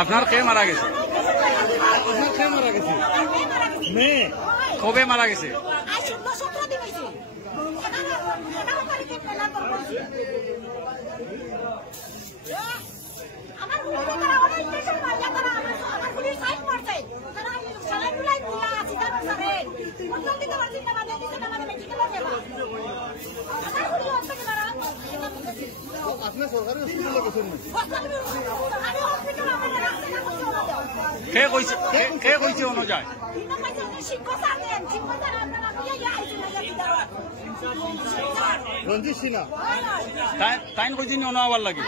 আপনার কে মারা গেছে? মেয়ে কবে মারা গেছে? আপনি সরকারি হসপিটালে গেছেন কে কইছে অনুযায়ী রঞ্জিত সিনহা তাই কইছি নি আবার লাগে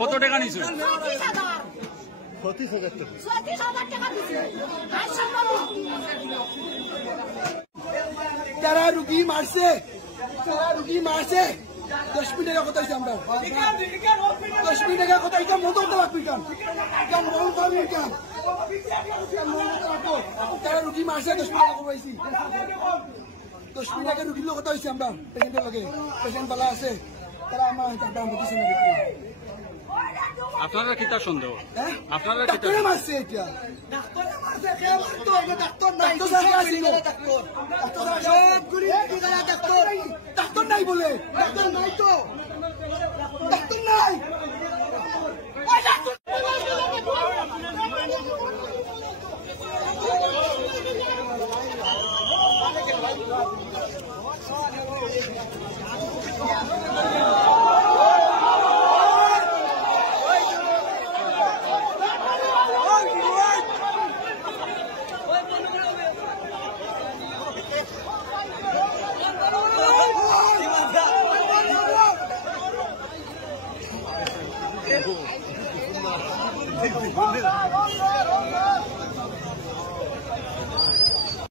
কত টাকা নিছো? 35,000 টাকা। যারা রুগী মারছে 10 মিনিট টাকা কথা আমরা 10 মিনিট টাকা কথা এটা মতো লাগবে তারা রুগী মারছে 10 মিনিট টাকা পাইছি 10 মিনিট আগে রুগীর কথা হয়েছে আমরা পেশেন্টের লগে পেশেন্ট বালা আছে তারা আমার আপনারা কি তার সন্দেহ? আপনারা ডাক্তারে মারছে এটা ডাক্তার নাই বলে ডাক্তার নাই তো ডাক্তার নাই